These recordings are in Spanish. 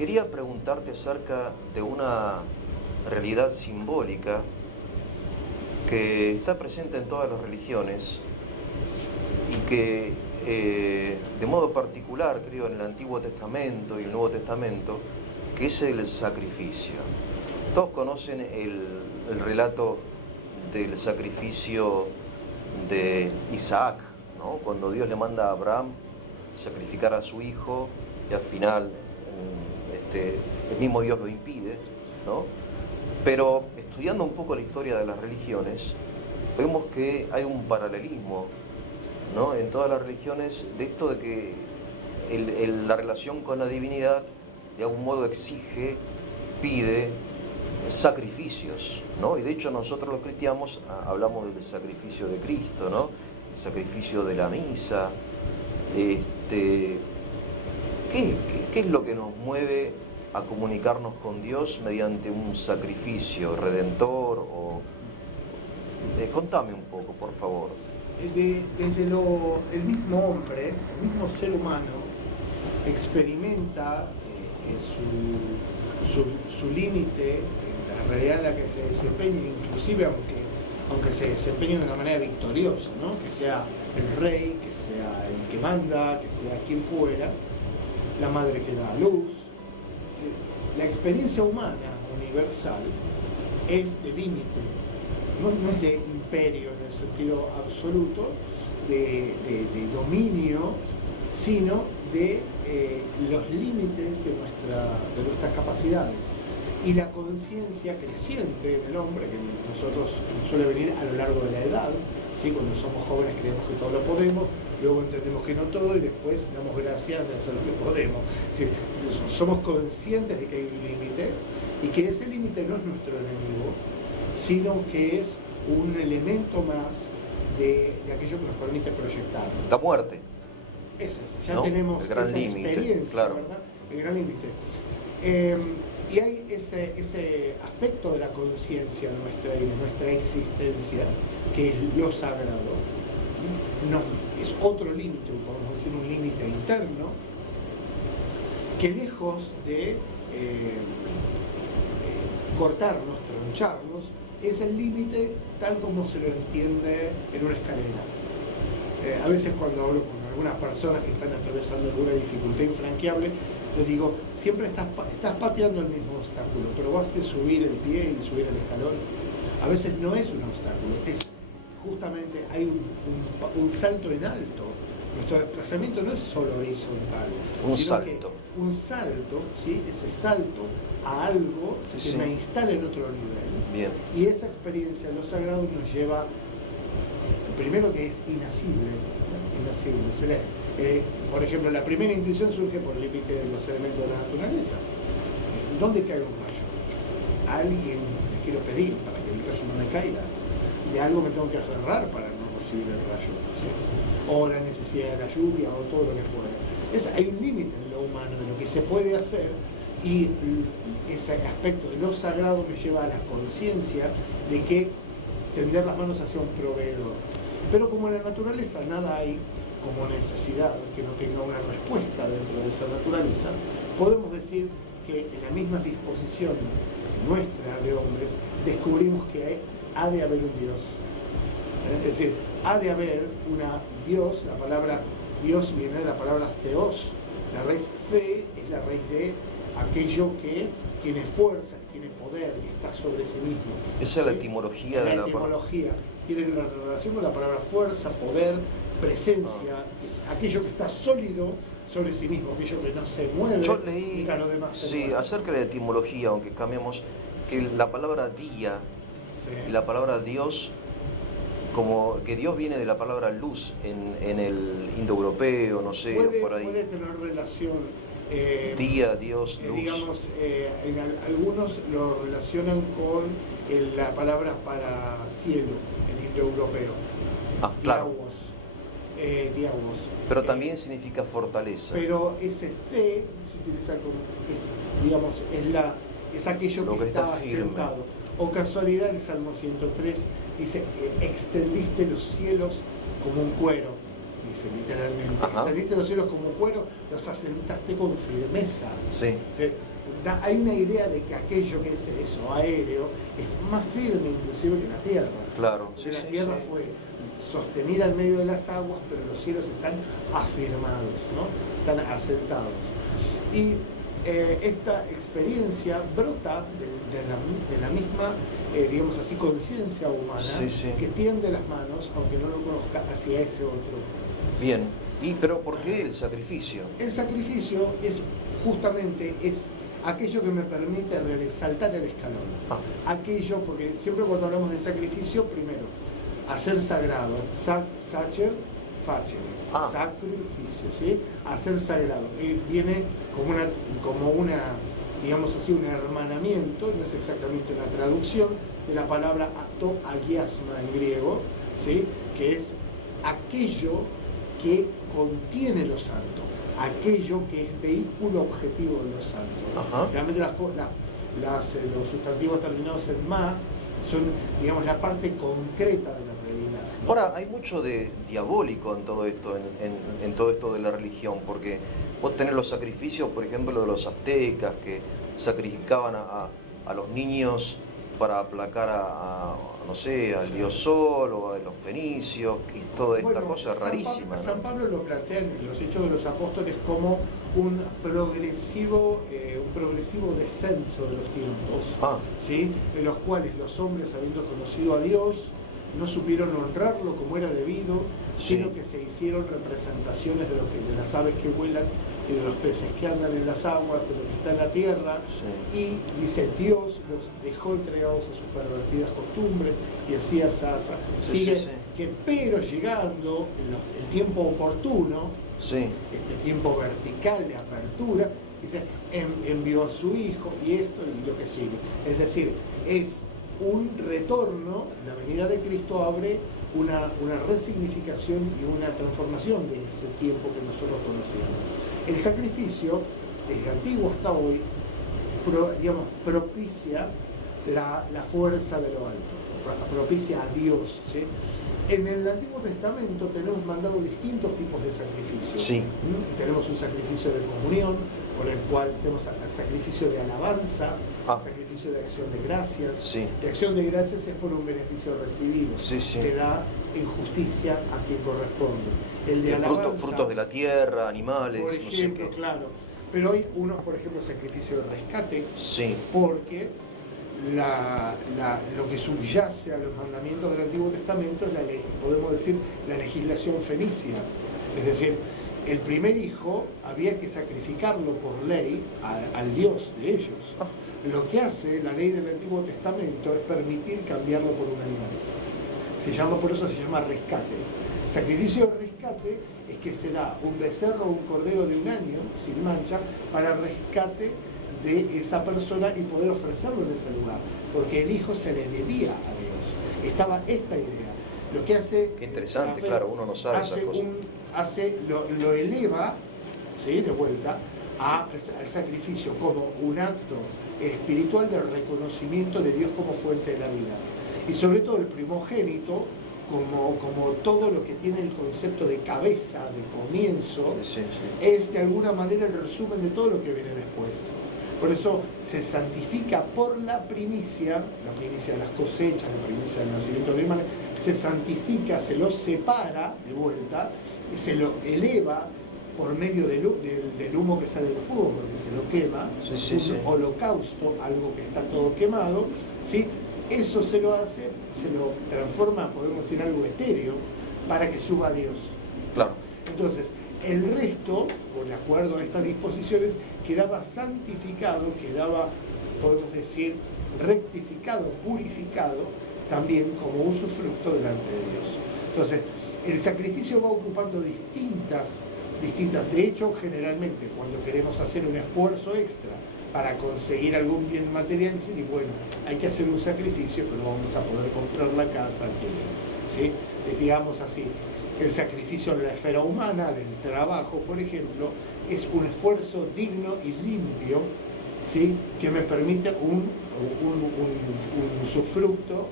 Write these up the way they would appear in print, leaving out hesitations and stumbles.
quería preguntarte acerca de una realidad simbólica que está presente en todas las religiones y que de modo particular, creo, en el Antiguo Testamento y el Nuevo Testamento, que es el sacrificio. Todos conocen el relato del sacrificio de Isaac, ¿no? Cuando Dios le manda a Abraham sacrificar a su hijo y al final el mismo Dios lo impide, ¿no? Pero estudiando un poco la historia de las religiones, vemos que hay un paralelismo, ¿no?, en todas las religiones, de esto de que la relación con la divinidad de algún modo exige, pide sacrificios, ¿no? Y de hecho nosotros los cristianos hablamos del sacrificio de Cristo, ¿no? El sacrificio de la misa. ¿Qué es lo que nos mueve a comunicarnos con Dios mediante un sacrificio redentor? Contame un poco, por favor. Desde el mismo hombre, el mismo ser humano, experimenta su límite, la realidad en la que se desempeña, inclusive aunque se desempeñe de una manera victoriosa, ¿no? Que sea el rey, que sea el que manda, que sea quien fuera, la madre que da a luz. La experiencia humana universal es de límite, no es de imperio en el sentido absoluto, de dominio, sino de los límites de nuestras capacidades. Y la conciencia creciente en el hombre, que nosotros suele venir a lo largo de la edad, ¿sí? Cuando somos jóvenes creemos que todo lo podemos, luego entendemos que no todo y después damos gracias de hacer lo que podemos. ¿Sí? Somos conscientes de que hay un límite y que ese límite no es nuestro enemigo, sino que es un elemento más de aquello que nos permite proyectarnos. La muerte. Ya ¿no? Tenemos el gran esa límite, experiencia, claro. ¿verdad? El gran límite. Y hay ese aspecto de la conciencia nuestra y de nuestra existencia, que es lo sagrado. No, es otro límite, podemos decir un límite interno, que lejos de cortarnos, troncharnos, es el límite tal como se lo entiende en una escalera. A veces cuando hablo con algunas personas que están atravesando alguna dificultad infranqueable, les digo, siempre estás pateando el mismo obstáculo, pero baste subir el pie y subir el escalón. A veces no es un obstáculo, es justamente hay un salto en alto. Nuestro desplazamiento no es solo horizontal, sino que un salto, ¿sí? Ese salto a algo que me instala en otro nivel. Bien. Y esa experiencia en lo sagrado nos lleva, primero, que es inasible, por ejemplo, la primera intuición surge por el límite de los elementos de la naturaleza. ¿Dónde cae un rayo? A alguien le quiero pedir para que el rayo no me caiga. De algo me tengo que aferrar para no recibir el rayo, ¿sí? O la necesidad de la lluvia, o todo lo que fuera. Hay un límite en lo humano, de lo que se puede hacer, y ese aspecto de lo sagrado me lleva a la conciencia de que tender las manos hacia un proveedor. Pero como en la naturaleza nada hay como necesidad que no tenga una respuesta dentro de esa naturaleza, podemos decir que en la misma disposición nuestra de hombres descubrimos que ha de haber un Dios. Es decir, ha de haber una Dios. La palabra Dios viene de la palabra theos. La raíz the es la raíz de aquello que tiene fuerza, que tiene poder, que está sobre sí mismo. Esa es la etimología de la etimología. Tiene una relación con la palabra fuerza, poder, presencia. Es aquello que está sólido sobre sí mismo, aquello que no se mueve. Yo leí, lo demás sí, acerca de la etimología, aunque cambiamos, que la palabra día y la palabra Dios, como que Dios viene de la palabra luz en el indoeuropeo, no sé, por ahí. Puede tener relación. Día, Dios, luz. Digamos, algunos lo relacionan con la palabra para cielo en indoeuropeo. Claro. Diagos. Pero también significa fortaleza. Pero ese C se utiliza como, es aquello que está sentado. O casualidad, el Salmo 103 dice, extendiste los cielos como un cuero, dice literalmente. Extendiste los cielos como cuero, los asentaste con firmeza. Sí. ¿Sí? hay una idea de que aquello que es eso, aéreo, es más firme inclusive que la tierra. Claro. Porque la tierra fue sostenida en medio de las aguas, pero los cielos están afirmados, ¿no? Están asentados. Y esta experiencia brota de la misma, digamos así, conciencia humana que tiende las manos, aunque no lo conozca, hacia ese otro. Bien, pero ¿por qué el sacrificio? El sacrificio es justamente aquello que me permite saltar el escalón. Aquello, porque siempre cuando hablamos de sacrificio, primero, hacer sagrado, sacer, facere, sacrificio, ¿sí? Hacer sagrado. Viene como una, digamos así, un hermanamiento, no es exactamente una traducción, de la palabra agiasma en griego, ¿sí? Que es aquello que contiene lo santo, aquello que es vehículo objetivo de lo santo. Realmente los sustantivos terminados en ma son, digamos, la parte concreta de la realidad. Ahora, hay mucho de diabólico en todo esto, en todo esto de la religión, porque vos tenés los sacrificios, por ejemplo, de los aztecas, que sacrificaban a los niños para aplacar no sé, al dios Sol, o a los fenicios, y toda esta cosa rarísima. San Pablo lo plantea en los Hechos de los Apóstoles como un progresivo descenso de los tiempos, ¿sí? En los cuales los hombres, habiendo conocido a Dios, no supieron honrarlo como era debido, sino que se hicieron representaciones de las aves que vuelan y de los peces que andan en las aguas, de lo que está en la tierra, y dice, Dios los dejó entregados a sus pervertidas costumbres, y así pero llegando el tiempo oportuno, este tiempo vertical de apertura, dice, envió a su hijo, y esto y lo que sigue. Es decir, es un retorno, la venida de Cristo abre una resignificación y una transformación de ese tiempo que nosotros conocíamos. El sacrificio, desde antiguo hasta hoy, propicia la fuerza de lo alto, propicia a Dios, ¿sí? En el Antiguo Testamento tenemos mandado distintos tipos de sacrificios. Tenemos un sacrificio de comunión, por el cual tenemos el sacrificio de alabanza, sacrificio de acción de gracias. De acción de gracias es por un beneficio recibido. Se da en justicia a quien corresponde. El de alabanza, frutos de la tierra, animales, por ejemplo, no sé qué. Claro. Pero hoy uno, por ejemplo, sacrificio de rescate, porque lo que subyace a los mandamientos del Antiguo Testamento es podemos decir, la legislación fenicia. Es decir, el primer hijo había que sacrificarlo por ley al Dios de ellos. Lo que hace la ley del Antiguo Testamento es permitir cambiarlo por un animal. Por eso se llama rescate. Sacrificio de rescate es que se da un becerro o un cordero de 1 año, sin mancha, para rescate de esa persona y poder ofrecerlo en ese lugar, porque el hijo se le debía a Dios. Estaba esta idea. Lo que hace... Qué interesante, claro, uno no sabe esas cosas. Lo eleva, ¿sí?, de vuelta al sacrificio como un acto espiritual de reconocimiento de Dios como fuente de la vida. Y sobre todo el primogénito, como todo lo que tiene el concepto de cabeza, de comienzo, es de alguna manera el resumen de todo lo que viene después. Por eso se santifica por la primicia de las cosechas, la primicia del nacimiento del animal, se santifica, se lo separa de vuelta, y se lo eleva por medio del humo que sale del fuego, porque se lo quema, un holocausto, algo que está todo quemado, ¿sí? Eso se lo transforma, podemos decir, algo etéreo, para que suba a Dios. Claro. Entonces, el resto, de acuerdo a estas disposiciones, quedaba santificado, podemos decir, rectificado, purificado, también como un usufructo delante de Dios. Entonces, el sacrificio va ocupando distintas. De hecho, generalmente, cuando queremos hacer un esfuerzo extra para conseguir algún bien material, y bueno, hay que hacer un sacrificio, pero vamos a poder comprar la casa, ¿sí? Digamos así. El sacrificio en la esfera humana, del trabajo, por ejemplo, es un esfuerzo digno y limpio, ¿sí?, que me permite un usufructo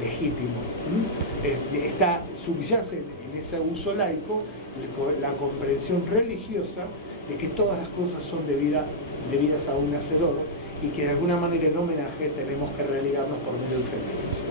legítimo. Subyace en ese uso laico la comprensión religiosa de que todas las cosas son debidas debidas a un nacedor y que de alguna manera en homenaje tenemos que religarnos por medio del sacrificio.